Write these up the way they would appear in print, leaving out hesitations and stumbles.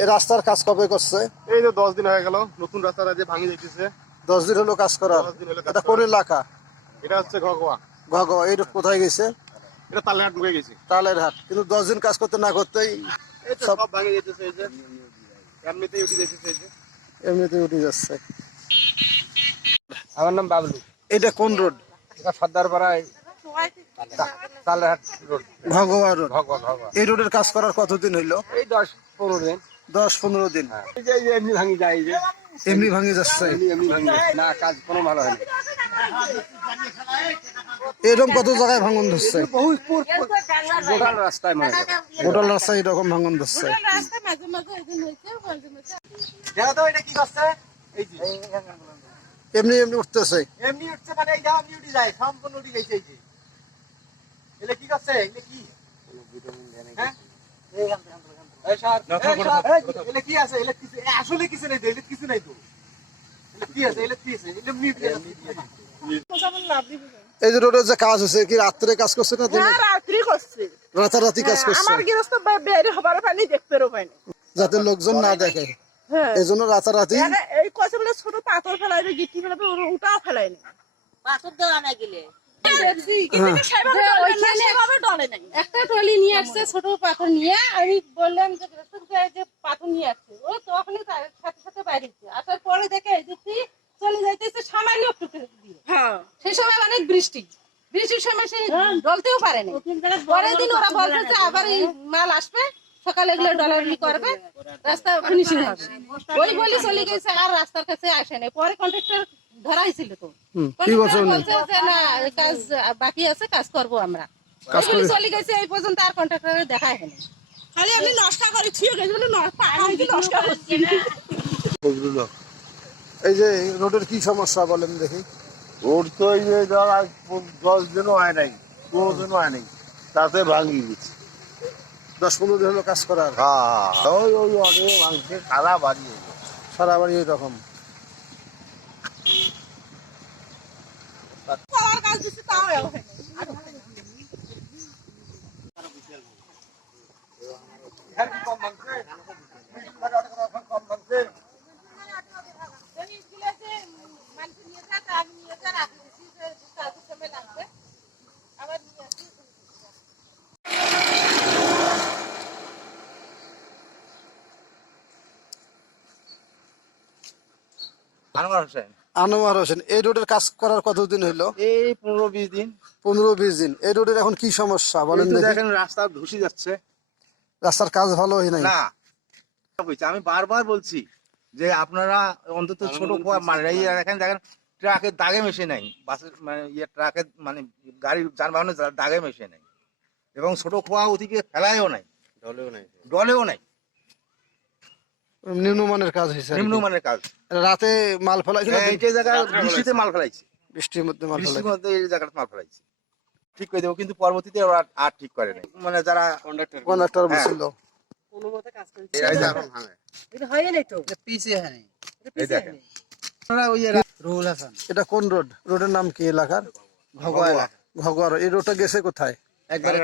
এই রাস্তার কাজ কবে করছে? এই যে 10 দিন হয়ে গেল, নতুন রাস্তাটা যে ভাঙি যাইতেছে। 10 দিন হলো কাজ করার। এটা কোন এলাকা? এটা হচ্ছে ঘগোয়া। ঘগোয়া। এই রোড কোথায় গেছে? এটা তালেহাট ঢুকে গেছে। তালেরহাট। কিন্তু 10 দিন কাজ করতে না করতেই এই তো সব ভাঙি যাইতেছে। এই যে এমনিতেই উঠে যাইতেছে। এই যে এমনিতেই উঠে যাচ্ছে। আমার নাম বাবলু। এটা কোন রোড? এটা সর্দারপাড়ায় তালেহাট রোড। ঘগোয়া রোড। ভগবান এই রোডের কাজ করার কতদিন হইলো? এই 10-15 দিন। 10-15 দিন। এই যে এমনি ভাঙি যায়। এই যে এমনি ভাঙে যাচ্ছে। এমনি ভাঙি যাচ্ছে। না, কাজ কোনো ভালো হয়নি। এরকম কত জায়গায় ভাঙন ধরছে? গোটাল রাস্তায় মনে হয়। গোটাল রাস্তায় এরকম ভাঙন ধরছে। এটা কি করছে? এই যে এমনি এমনি উঠতেছে। এমনি উঠছে, মানে এই এমনি উঠে যায়, সম্পূর্ণ উঠে গেছে। এই যে এটা কি করছে? এটা কি? হ্যাঁ, এই স্যার, এটা কি আছে? এটা কিছু আসলে কিছু নাই তো। এটা কিছু নাই তো। এটা কি আছে? এটা কি আছে? এটা মিট গেছে। এই যে রোডের যে কাজ হচ্ছে, কি রাত্রে কাজ করছে না দিনে? রাত্রি করছে। রাতারাতি কাজ করছে। আমার গৃহস্থ বের হবার পানি দেখতেও পাইনি, যাতে লোকজন না দেখে। হ্যাঁ, এই জন্য রাতারাতি এই কছে বলে ছোট পাথর ফেলাইবে, গিট্টি ফেলাবে, ওটাও ফেলাইনি। পাথর দেওয়া না গেলে একটা ট্রলি নিয়ে আসছে, ছোট পাথর নিয়ে। আমি বললাম যে পাথর নিয়ে আসছে, ও তখনই সাথে সাথে বাইরে আসার পরে দেখে চলে যাইতেছে সামান্য একটু দিয়ে। সেই সময় অনেক বৃষ্টির সময় সে ডলতেও পারে না। পরের দিন ওরা বলতেছে আবার এই মাল আসবে, সকালে এগুলো ডলারি করবে, রাস্তা ফিনিশিং হবে। ওই বলে চলে গেছে, আর রাস্তার কাছে আসে নাই। পরে কন্ট্রাক্টর ধরা হয়েছিল তো, বলছে যে না, কাজ বাকি আছে, কাজ করবো আমরা। চলে গেছে, এই পর্যন্ত আর কন্ট্রাক্টরের দেখা হয়নি। খালি আমি নষ্ট করি, ঠিক আছে বলে নষ্ট করছি। এই যে রোডের কি সমস্যা বলেন দেখি? রোড তো এই যে 10 দিনও হয় নাই, 15 দিনও হয় নাই, তাতে ভাঙি গেছে। 10-15 দিন হলো কাজ করার। হ্যাঁ, ওই অনেক মানুষের খারাপ বাড়িয়ে সারা বাড়ি এরকম। কাজ দিচ্ছে তাও হয়নি। আনোয়ার হোসেন। এই রোডের কাজ করার কতদিন হইলো? এই 15-20 দিন। 15-20 দিন। এই রোডের এখন কি সমস্যা বলেন দেখি? দেখেন রাস্তা ধসে যাচ্ছে। রাস্তার কাজ ভালো হয় নাই। না, আমি বারবার বলছি যে আপনারা অন্তত ছোট দেখেন ট্রাকের দাগে মেশে নাই, বাসের মানে ট্রাকের মানে গাড়ি যানবাহনের দাগে মেশে নাই, এবং ছোট খোয়া ওদিকে ফেলায়ও নাই, ডলেও নাই। নিম্নমানের কাজ হয়েছে। নিম্নমানের কাজ। রাতে মাল ফেলাইছে। এই জায়গায় বৃষ্টিতে মাল ফেলাইছে, বৃষ্টির মধ্যে মাল বৃষ্টির ফেলাইছে। মধ্যে এই জায়গাটা মাল ফেলাইছে। ঠিক করে দেবো, কিন্তু পরবর্তীতে ওরা আর ঠিক করে নাই, মানে যারা কন্ডাক্টর বলছিল। এটা কোন রোড? রোডের নাম কি এলাকার? ঘগোয়া। এই রোডটা গেছে কোথায়? একবারে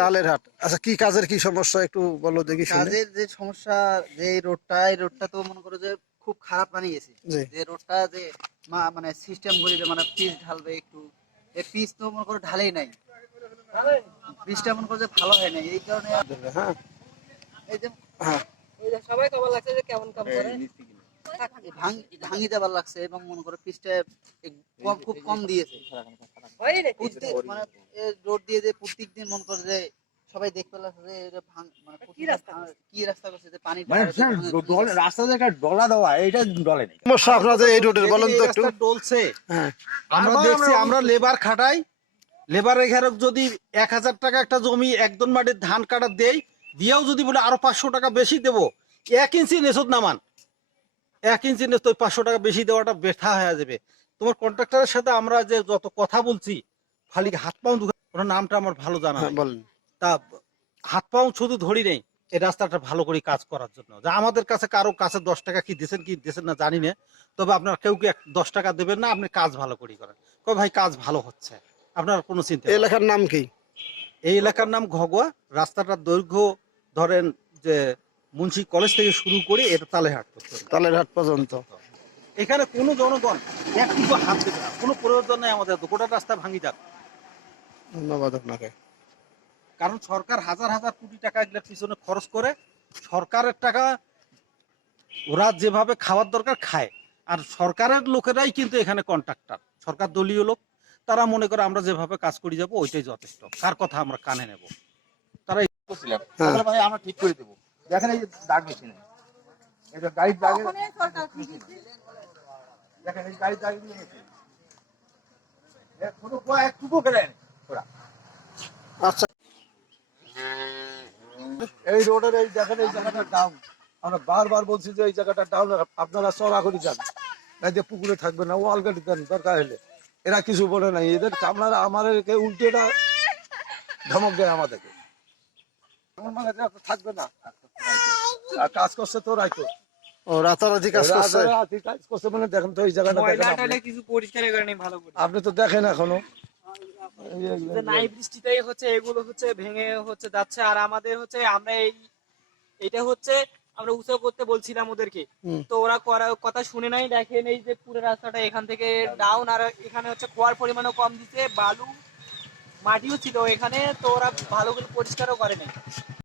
তালেরহাট। আচ্ছা, কি কাজের কি সমস্যা একটু বলো দেখি শুনি। কাজের যে সমস্যা, যে এই রোডটা তো মনে করো যে খুব খারাপ বানিয়েছে। যে রোডটা যে মানে সিস্টেম করে যে মানে পিচ ঢালবে একটু, এই পিচ তো মনে করো ঢালেই নাই, পিচটা মনে করো যে ভালো হয় নাই। এই কারণে হ্যাঁ, এই যে হ্যাঁ, সবাই কবার লাগছে যে কেমন কাম করে ভাঙি যাবার লাগছে, এবং মনে করো পিচটা খুব কম দিয়েছে। মানে রোড দিয়ে যে প্রত্যেক দিন মনে করো যে সবাই দেখতে লাগছে যে মানে কি রাস্তা করছে, যে পানি রাস্তা থেকে ডলা দেওয়া, এটা ডলে নেই। সমস্যা আপনাদের এই রোডের বলেন তো একটু। ডলছে। হ্যাঁ, আমরা দেখছি, আমরা লেবার খাটাই, লেবার এখানে যদি 1000 টাকা একটা জমি একদম মাটির ধান কাটা দেই, দিয়েও যদি বলে আরো 500 টাকা বেশি দেবো, 1 ইঞ্চি নেশদ নামান, 1 ইঞ্চি নেশদ 500 টাকা বেশি দেওয়াটা ব্যথা হয়ে যাবে। তোমার কন্ট্রাক্টরের সাথে আমরা যে যত কথা বলছি, খালি হাত পাও দুঃখ, ওনার নামটা আমার ভালো জানা নাই। বলেন। তা হাত পাও শুধু ধরি নেই এই রাস্তাটা ভালো করে কাজ করার জন্য। যা আমাদের কাছে কারো কাছে 10 টাকা কি দিয়েছেন না জানি না, তবে আপনার কেউ কি 10 টাকা দেবেন না, আপনি কাজ ভালো করে করেন। কয় ভাই কাজ ভালো হচ্ছে, আপনার কোনো চিন্তা। এই এলাকার নাম কি? এই এলাকার নাম ঘগোয়া। রাস্তাটার দৈর্ঘ্য ধরেন যে মুন্সি কলেজ থেকে শুরু করে এটা তালেহাট পর্যন্ত। তালেরহাট পর্যন্ত। এখানে কোনো জনগণ একটুকু হাত দেবে না, কোনো প্রয়োজন নেই আমাদের, তো গোটা রাস্তা ভাঙি যাক। ধন্যবাদ আপনাকে। কারণ সরকার হাজার হাজার কোটি টাকা এগুলোর পিছনে খরচ করে, সরকারের টাকা ওরা যেভাবে খাওয়ার দরকার খায়, আর সরকারের লোকেরাই কিন্তু এখানে কন্ট্রাক্টর, সরকার দলীয় লোক, তারা মনে করে আমরা যেভাবে কাজ করে যাব ওইটাই যথেষ্ট, কার কথা আমরা কানে নেব। তারা করছিলাম হ্যাঁ। তাহলে ভাই আমরা ঠিক করে দেবো। দেখেন এই যে দাগ মেশিনে এটা গাড়ির দাগে, দেখেন এই গাড়ির দাগে দিয়ে মেশিন কোনো একটুকু ফেলে নেই ওরা। আচ্ছা, এই রোডের এই দেখেন এই জায়গাটা ডাউন, আমরা বারবার বলছি যে এই জায়গাটা ডাউন, আপনারা চড়া করে যান, নাই যে পুকুরে থাকবে না, ওয়াল গাড়ি দেন দরকার হলে। এরা কিছু বলে নাই, এদের কামলারা আমাদেরকে উল্টেটা ধমক দেয় আমাদেরকে, মানে যে থাকবে না, আর কাজ করছে তো রাইতো ও রাতারাতি কাজ করছে। রাতারাতি কাজ করছে, মানে দেখেন তো এই জায়গাটা দেখেন আপনি। কিছু পরিষ্কার করে নেই ভালো করে, আপনি তো দেখেন এখনো নাই বৃষ্টিতেই হচ্ছে এগুলো হচ্ছে ভেঙে হচ্ছে যাচ্ছে। আর আমাদের হচ্ছে আমরা এইটা হচ্ছে আমরা উঁচু করতে বলছিলাম ওদেরকে, তো ওরা কথা শুনে নাই। দেখেন এই যে পুরো রাস্তাটা এখান থেকে ডাউন, আর এখানে হচ্ছে খোয়ার পরিমাণও কম দিচ্ছে, বালু মাটিও ছিল এখানে, তো ওরা ভালো করে পরিষ্কারও করে নাই।